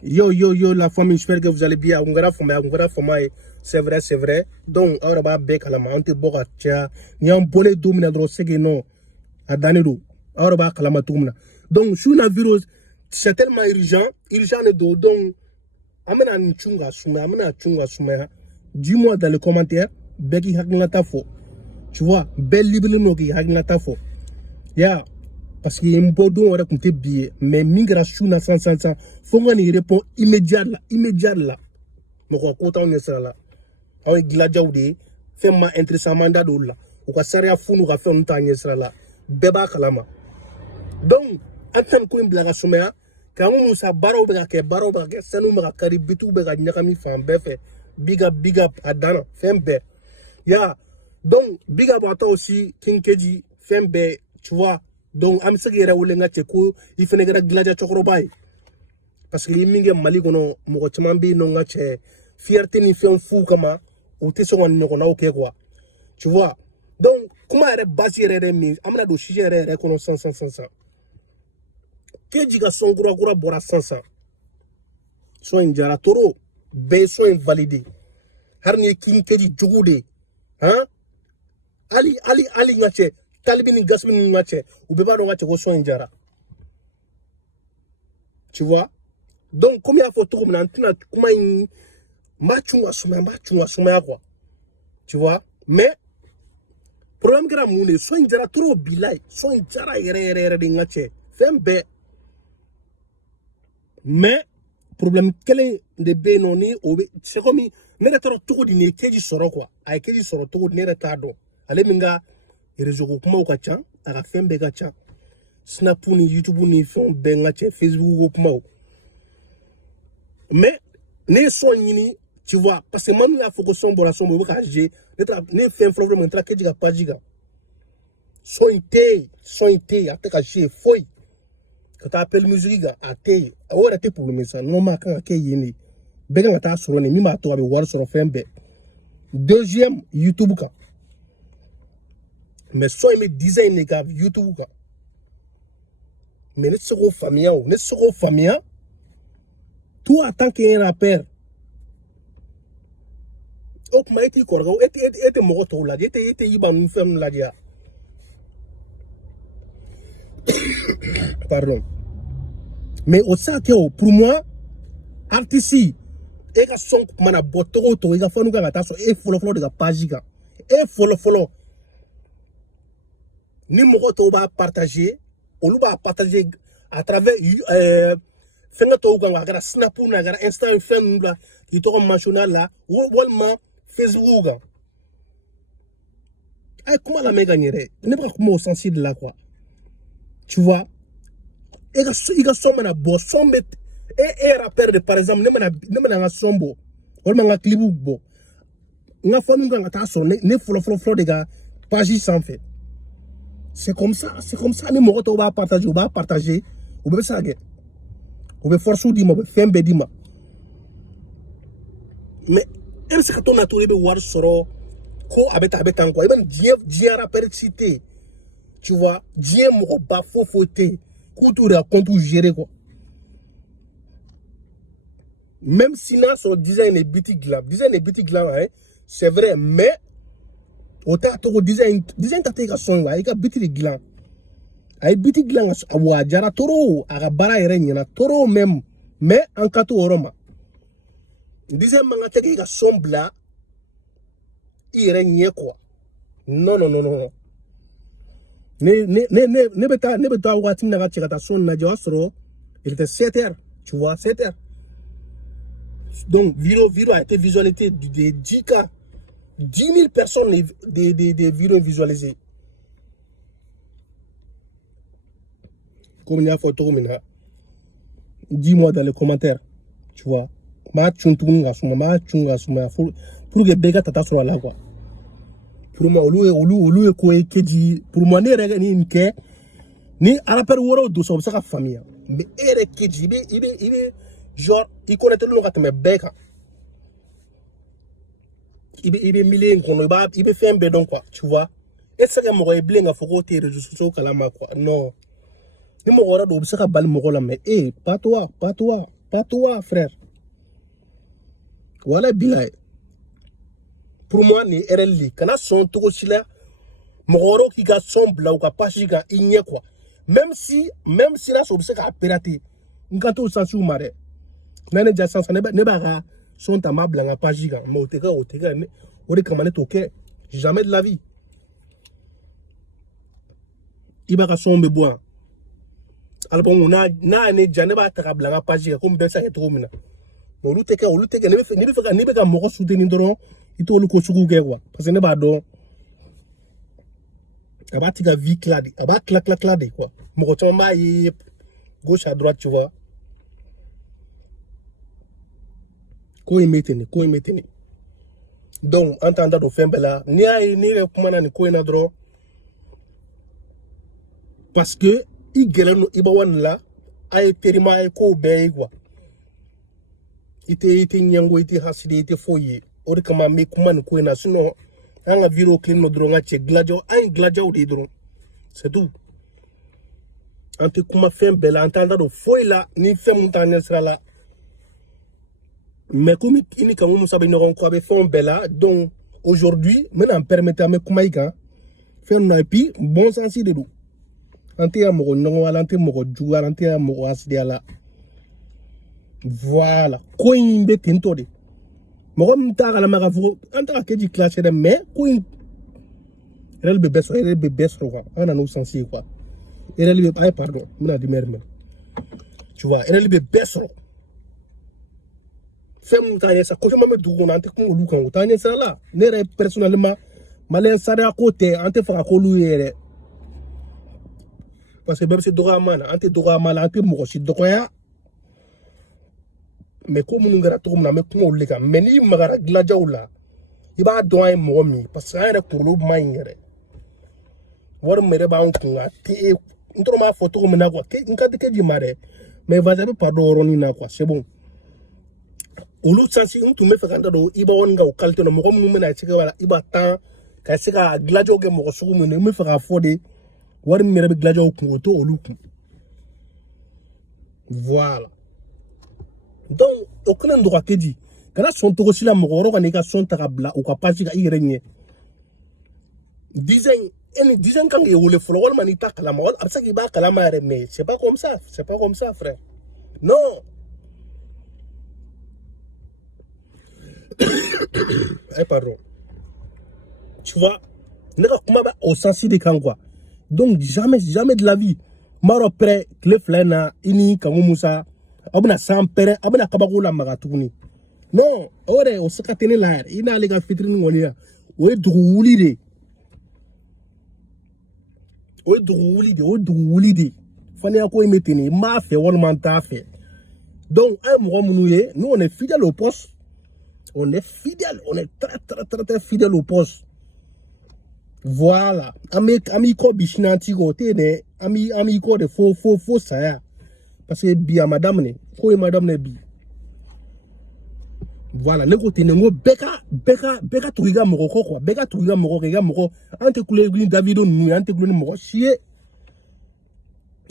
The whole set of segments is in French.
Yo, la famille, j'espère que vous allez bien. C'est vrai, c'est vrai. Donc, on va bec à la main, on te boit, tiens, il y a un bonnet domina dans ce non, à Danilo. On va à la main. Donc, sur la virus, c'est tellement urgent de dos. Donc, amena chunga suma, dis-moi dans les commentaires, beki hagnata fo. Tu vois, belle libre no ki hagnata fo. Ya. Parce qu'il y a un bon don qui est billet, mais migration na sans faut qu'on y répond immédiatement là. Mais quoi content on est là. On est gladio de, fait ma intéressant mandat de là. Ou quoi sérieux fou nous a fait un temps on là. Beba kalama. Donc, en tant que une blague sommeil, quand on moussa baro bega, ça nous m'a carré bitou bega nyakami fan befe. Big up à Dana, fembe. Ya, donc big up à toi aussi, King Keji, fembe, tu vois. Donc am segera wole ngate ko ifene gara glaja chokro bay parce que yiminge mali kono mo chamambi no ngate fierté ni fait fou kama o te so ngone ko na ok quoi tu vois. Donc comment est basi rere mi amna do sujet rere kono sans ke jiga son gura bora sans so njara toro be so invalidé har ni king keji jugude hein ali ngate talibini gasmini ngache ubeba do ngache ko so njara tu vois. Donc comme il y a photo comme nantina kuma machunga suma quoi tu vois. Mais problème que la monde so njara trop bilay so njara yere de ngache fembe. Mais problème quel de benoni c'est comme ne retro tout di ne keji soro quoi ay keji soro tout ne retado ale minga réseau kuma ka cha aga fembe ka cha snap ni youtube ni fon benga cha facebook kuma. Mais ne so nyini tu vois parce que manu ya foko son bora son ka je ne fait vraiment tra keji ka pajiga so inte ataka je foi que tu appelles musique à te ora te pour ça non ma kan ke yini bega ngata soro ni mi ma to abi war soro fembe. Deuxième YouTube ka mais so me design les gars YouTube ka mais ne soko famille tout en tant qu'un rappeur ok ma eti korgo eti mo to la eti yiba nu fem la dia pardon. Mais au ça que pour moi artiste et ka son mana boto to e ka fonu ka ta so e follow de ka page ga e follow ni mo to ba partager ou lu ba partager à travers fenga to ga ga snap na ga insta fen la ki to mentionner là walma facebook ga ay comment la me gagnerait ne pas comment sensible là quoi tu vois. Et ga somma na bo sombe et rappeur de par exemple ne mana sombo wala nga clip bo nga fonu nga ta so ne follow de ga page sans fait. C'est comme ça ni mo to ba partager ou be ça ou be force di mo be fembe di ma. Mais est-ce que ton nature be war soro ko abeta quoi even dien rappeur cité tu vois dien mo ba fofoté couture à compte gérer quoi. Même si na son design est boutique là hein, c'est vrai mais autant to design ta te ka son wa ka boutique glam ay boutique glam wa jara toro aga bara yere nyina toro même mais en kato oroma design manga te ka son bla ire nye quoi non ne beta wati na ka cheka ta son na josro il était 7h tu vois 7h. Donc vidéo a été visualisé de 10K 10 000 personnes des vidéos visualisées comme il y a photo maintenant dis-moi dans les commentaires tu vois ma chuntunga suma pour que bega tata sur là quoi pour moi olu ko keji pour moi ne rega ni nke ni rappeur woro do so sa famille mais ere keji ibe genre il connaît tout le monde mais beka ibe million kono ibe fait un bédon quoi tu vois. Et ça que mo blenga foko te réseaux sociaux kala ma quoi non ni mo wora do ça ka bal mo la mais pas toi pas toi frère. Voilà bilaye. Pour moi ni RL kana son togo sila mogoro ki ga son bla ou ka page ga inye quoi. Même si là so se ka pirater. Nkanto sansu mare. Nane ja sansa ne ba ga son ta ma bla ga page ga mo te ga o de kamane toke jamais de la vie. Iba ka son be bois. Album na ne jane ba ta ka bla ga page ga comme be sa eto mina. Olu teke ne be ka mo ko soutenir doron ito olu ko sugu ke quoi parce que ne ba do aba tika vie clade aba clade quoi mo ko tama yi gauche à droite tu vois ko imeteni donc entendre do fembela ni ay ni re kuma na ni ko ina dro parce que i gelano iba wan la ay perima ay ko be quoi ite nyango ite haside ite foye ori kama me kuma ni ko ina sinon anga viro clean no dro nga che gladio ay gladio de dro c'est tout ante kuma fembela entendre do foye la ni fem tanya sera la mais comme il quand on savait nous encore avec fond bella donc aujourd'hui maintenant permettez à me kumaïka faire un puis bon sens de nous ante ya mo no wala ante mo ju ante ya mo asdia la voilà ko imbe tinto de mo mtaka la maravu ante ka di classe de mais ko elle be beso quoi on a nos sens quoi elle be ay pardon mina di merme tu vois elle be beso femme tanya sa ko me dugo na ante ko lu kan tanya sa la ne personnellement malen sare à côté ante fa ko lu yere parce que même si droit mana ante droit mala ante mo si doya mais ko mu ngara to na me ko lu ka mais ni magara glajawla iba doy mo mi parce que ay pour lu mayere war mere ba on kunga te ntro ma photo ko na ko nka de ke di mare mais va jamais pardon roni na quoi c'est bon olu sansi tu me fa kanda do iba won nga o kalte no mo ko mu mena chike wala iba tan ka sika glajo ge mo ko sugu me me fa fode war mi rebe glajo ko to olu ku voilà donc aucun endroit que dit kana son to sila mo ro ka ne ka son ta bla o ka pasi ka irenye dizaine kan ge wole folo wal manita kala ma wal absa ki ba kala ma re mais c'est pas comme ça frère non. Ay pardon. Tu vois, au sens de quoi. Donc jamais de la vie. Maro près le flena ini kangu musa abuna sampere abuna kabagula magatuni. Non, ore o sakatene la ina lega fitrin ngolia. O drouli de. Fani ako imeteni ma fait won manta fait. Donc un mo munouye, nous on est fidèle au poste. On est très fidèle au poste. Voilà. Ami ko bishinanti go tene ami ko de faux ça. Parce que bi madame ne ko madame ne bi. Voilà, ne ko tene ngo beka tuiga moko quoi. Beka tuiga moko ante kule green Davido nu ante kule moko chie.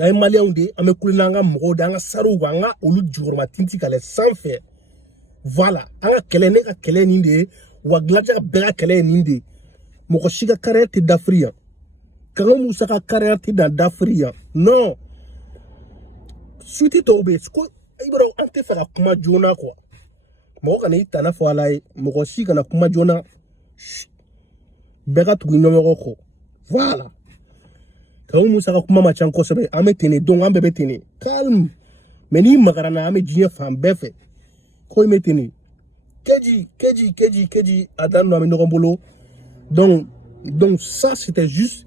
Ay malien unde ame kule nanga moko danga saru wanga olu jurma tinti kale sans faire. Voilà, anga kelene ka kele ninde wa glaja bega kele ninde moko shiga karete d'Afrique quand musa ka karete d'Afrique non suti tobe sko ibro ante fara kuma jona quoi moko kana itana fo alai moko shiga na kuma jona bega tu nyomoko ko voilà quand musa ka kuma machanko sebe ametene donc ambe betene calme meni magarana ame jinye fam befe ko meteni keji adam no ameno bolo donc ça c'était juste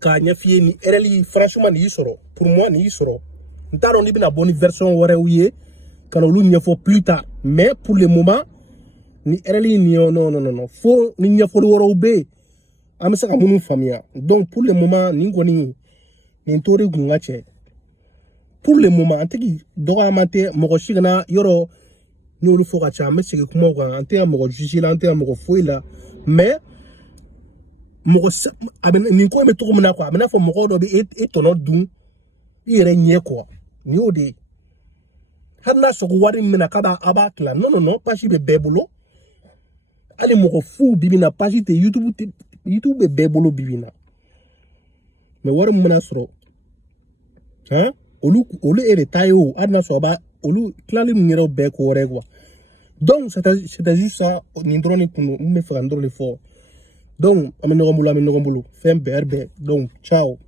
ka nyafie ni ereli franchement ni soro pour moi ni soro ntaro ni bina bonne version wore ouye quand lu nyafo plus tard mais pour le moment ni ereli ni non faut ni nyafo woro ube amesa ka munu famia donc pour le moment ni ngoni ni ntori gungache pour le moment antiki doga amante moko shigana yoro ni olu foka cha mesike kuma ko ante moko jujila ante moko foila mais moko aben ni ko me to ko mona ko amena fo moko do be etono dun ire nye ko ni ode Hadna so wari mina kaba abakla. Non, page be bebolo. Ali moko fu bibina page te YouTube be bebolo bibina. Mais wari mina soro. Hein? Olu ere tayo hadna so ba olu klali ngero be ko regwa. Donc c'était juste ça ni drone pour me faire un drone fort. Donc amenogombulu femme berbe. Donc ciao.